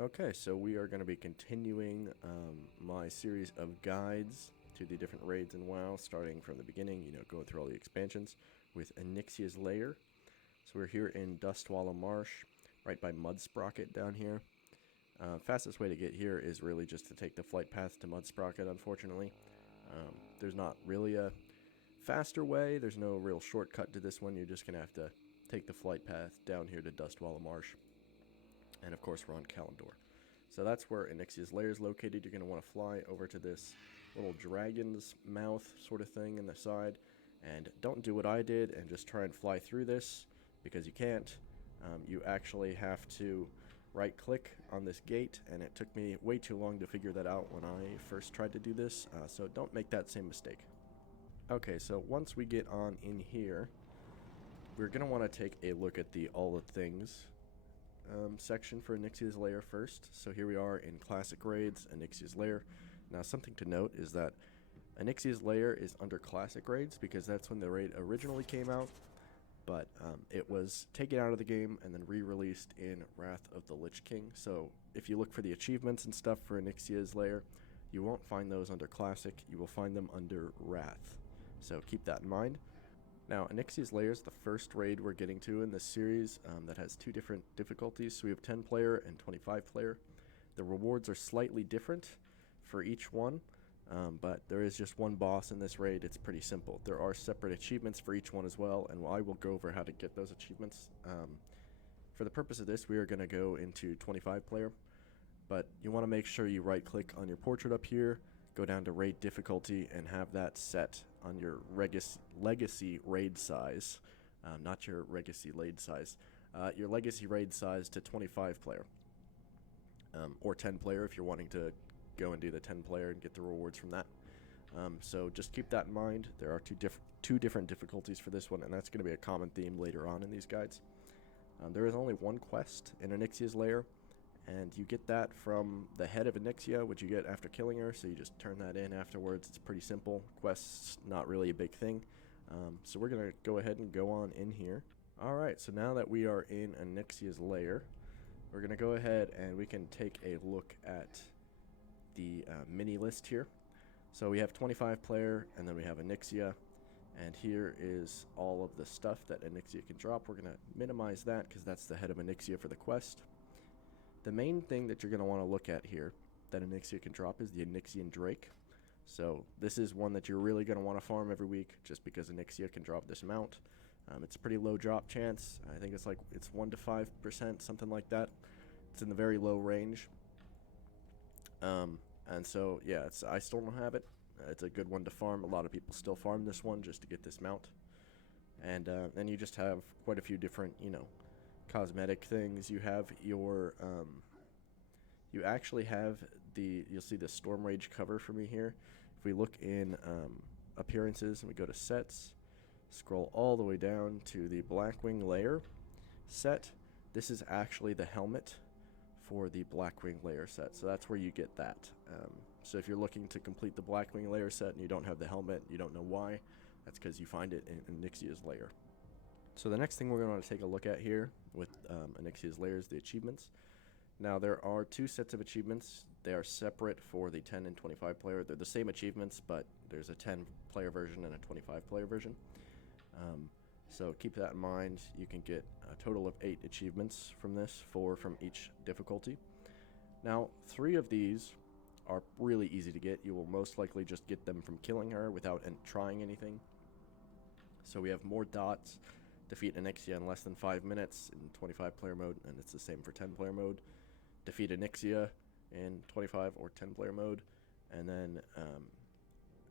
Okay, so we are going to be continuing my series of guides to the different raids in WoW, starting from the beginning, going through all the expansions with ONYXIA'S Lair. So we're here in Dustwallow Marsh, right by Mudsprocket down here. Fastest way to get here is really just to take the flight path to Mudsprocket, unfortunately. There's not really a faster way, there's no real shortcut to this one, you're just going to have to take the flight path down here to Dustwallow Marsh. And of course we're on Kalimdor. So that's where ONYXIA'S Lair is located. You're going to want to fly over to this little dragon's mouth sort of thing in the side. And don't do what I did and just try and fly through this, because you can't. You actually have to right click on this gate, and it took me way too long to figure that out when I first tried to do this, so don't make that same mistake. Okay, so once we get on in here, we're going to want to take a look at the all the things section for ONYXIA'S Lair first. So here we are in Classic Raids, ONYXIA'S Lair. Now something to note is that ONYXIA'S Lair is under Classic Raids because that's when the raid originally came out, but it was taken out of the game and then re-released in Wrath of the Lich King. So if you look for the achievements and stuff for ONYXIA'S Lair, you won't find those under Classic, you will find them under Wrath. So keep that in mind. Now, ONYXIA'S Lair is the first raid we're getting to in this series that has two different difficulties. So we have 10 player and 25 player. The rewards are slightly different for each one, but there is just one boss in this raid. It's pretty simple. There are separate achievements for each one as well, and I will go over how to get those achievements. For the purpose of this, we are going to go into 25 player, but you want to make sure you right click on your portrait up here, go down to raid difficulty, and have that set on your legacy raid size, not your legacy raid size, your legacy raid size to 25 player, or 10 player if you're wanting to go and do the 10 player and get the rewards from that. So just keep that in mind. There are two different difficulties for this one, and that's going to be a common theme later on in these guides. There is only one quest in ONYXIA'S Lair, and you get that from the head of ONYXIA, which you get after killing her, so you just turn that in afterwards. It's pretty simple. Quest's not really a big thing. So we're going to go ahead and go on in here. Alright, so now that we are in ONYXIA'S Lair, we're going to go ahead and we can take a look at the mini list here. So we have 25 player, and then we have ONYXIA, and here is all of the stuff that ONYXIA can drop. We're going to minimize that because that's the head of ONYXIA for the quest. The main thing that you're going to want to look at here that ONYXIA can drop is the Onyxian Drake. So this is one that you're really going to want to farm every week, just because ONYXIA can drop this mount. It's a pretty low drop chance. I think it's 1 to 5%, something like that. It's in the very low range. And so yeah, I still don't have it. It's a good one to farm. A lot of people still farm this one just to get this mount. And then you just have quite a few different, cosmetic things. You have your you actually have you'll see the Storm Rage cover for me here. If we look in appearances and we go to sets, scroll all the way down to the Blackwing Lair set, this is actually the helmet for the Blackwing Lair set, so that's where you get that. So if you're looking to complete the Blackwing Lair set and you don't have the helmet, you don't know why, that's because you find it in ONYXIA'S Lair. So the next thing we're going to take a look at here with ONYXIA'S Lair is the achievements. Now there are two sets of achievements. They are separate for the 10 and 25 player. They're the same achievements, but there's a 10 player version and a 25 player version. So keep that in mind. You can get a total of 8 achievements from this, 4 from each difficulty. Now 3 of these are really easy to get. You will most likely just get them from killing her without trying anything. So we have more dots. Defeat ONYXIA in less than 5 minutes in 25 player mode, and it's the same for 10 player mode. Defeat ONYXIA in 25 or 10 player mode, and then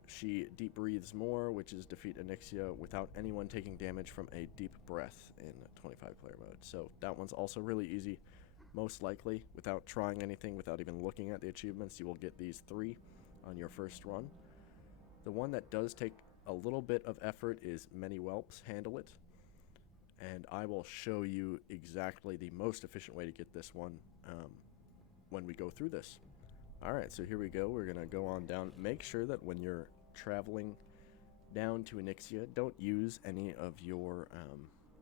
she deep breathes more, which is defeat ONYXIA without anyone taking damage from a deep breath in 25 player mode. So that one's also really easy. Most likely, without trying anything, without even looking at the achievements, you will get these 3 on your first run. The one that does take a little bit of effort is Many Whelps Handle It. And I will show you exactly the most efficient way to get this one when we go through this. Alright, so here we go. We're going to go on down. Make sure that when you're traveling down to ONYXIA, don't use any of your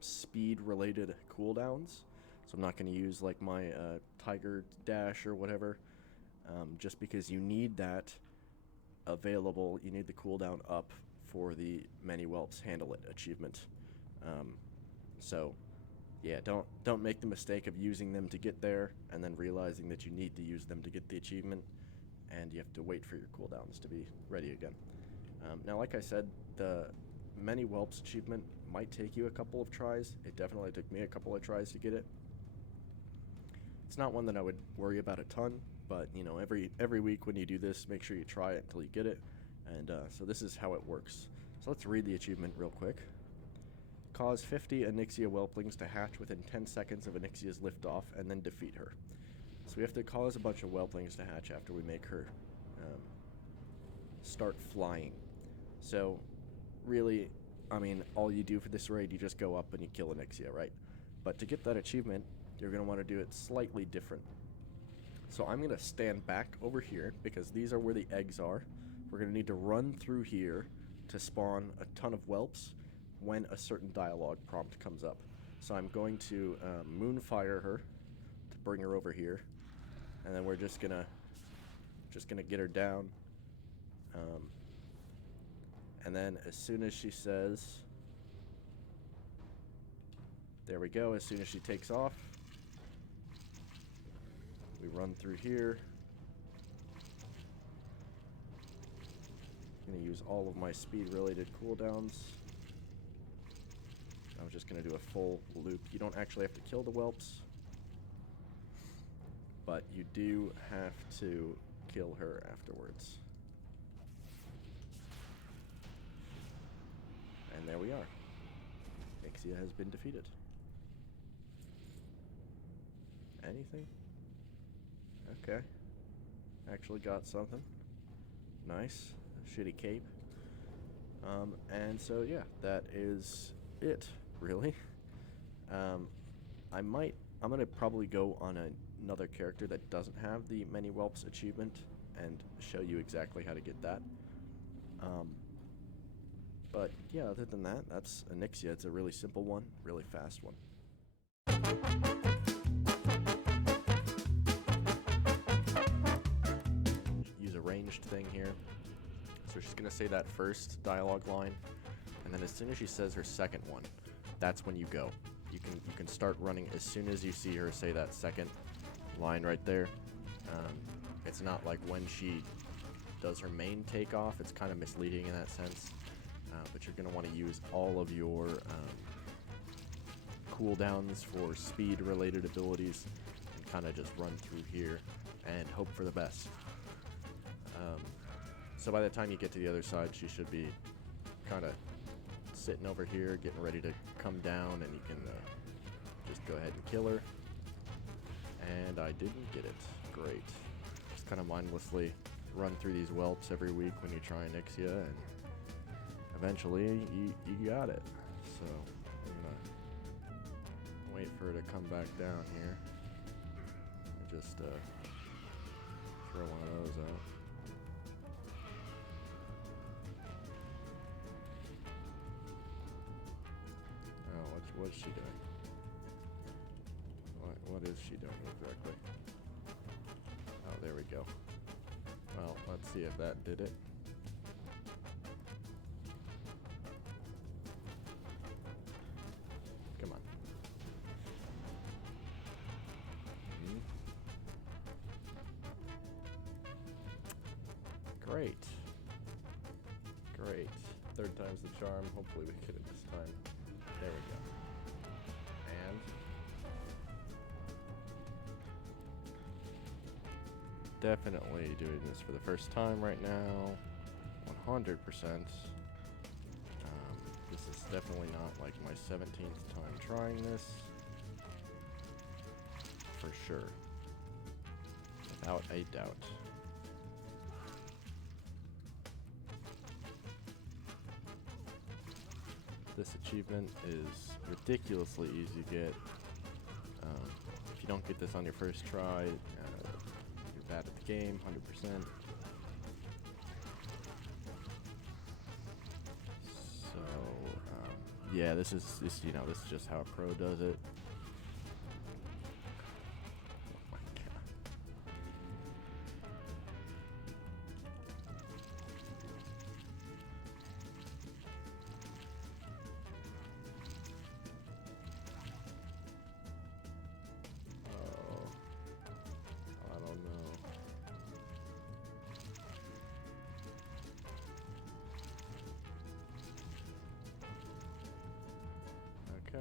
speed-related cooldowns. So I'm not going to use like my Tiger Dash or whatever, just because you need that available. You need the cooldown up for the Many Whelps Handle It achievement. So yeah, don't make the mistake of using them to get there and then realizing that you need to use them to get the achievement, and you have to wait for your cooldowns to be ready again. Now, like I said, the Many Whelps achievement might take you a couple of tries. It definitely took me a couple of tries to get it. It's not one that I would worry about a ton, but you know, every week when you do this, make sure you try it until you get it. And so this is how it works. So let's read the achievement real quick. Cause 50 Onyxia whelplings to hatch within 10 seconds of Onyxia's liftoff, and then defeat her. So we have to cause a bunch of whelplings to hatch after we make her start flying. So really, I mean, all you do for this raid, you just go up and you kill Onyxia, right? But to get that achievement, you're going to want to do it slightly different. So I'm going to stand back over here because these are where the eggs are. We're going to need to run through here to spawn a ton of whelps when a certain dialogue prompt comes up. So I'm going to moonfire her to bring her over here, and then we're just gonna get her down. And then as soon as she says, there we go, as soon as she takes off, we run through here. I'm gonna use all of my speed related cooldowns. I'm just gonna do a full loop. You don't actually have to kill the whelps, but you do have to kill her afterwards. And there we are. Onyxia has been defeated. Anything? Okay. Actually got something. Nice. Shitty cape. And so yeah, that is it, really. I'm gonna probably go on another character that doesn't have the Many Whelps achievement and show you exactly how to get that. But yeah, other than that, that's Onyxia. It's a really simple one, really fast one. Use a ranged thing here. So she's gonna say that first dialogue line, and then as soon as she says her second one, that's when you go. You can start running as soon as you see her say that second line right there. It's not like when she does her main takeoff. It's kind of misleading in that sense. But you're going to want to use all of your cooldowns for speed-related abilities and kind of just run through here and hope for the best. So by the time you get to the other side, she should be kind of sitting over here, getting ready to come down, and you can just go ahead and kill her. And I didn't get it. Great. Just kind of mindlessly run through these whelps every week when you try Onyxia, and eventually you got it. So I'm gonna wait for her to come back down here and just throw one of those out. Oh, what's she doing? What is she doing exactly? Oh, there we go. Well, let's see if that did it. Come on. Great. Great. Third time's the charm. Hopefully we get it this time. There we go. And definitely doing this for the first time right now. 100%. This is definitely not like my 17th time trying this. For sure. Without a doubt. This achievement is ridiculously easy to get. If you don't get this on your first try, you're bad at the game, 100%. So, yeah, this is just how a pro does it.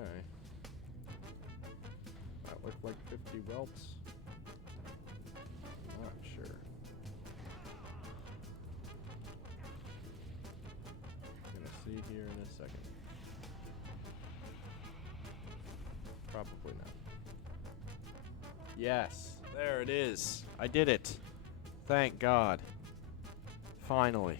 Okay. That looked like 50 whelps. Not sure. Gonna see here in a second. Probably not. Yes, there it is. I did it. Thank God. Finally.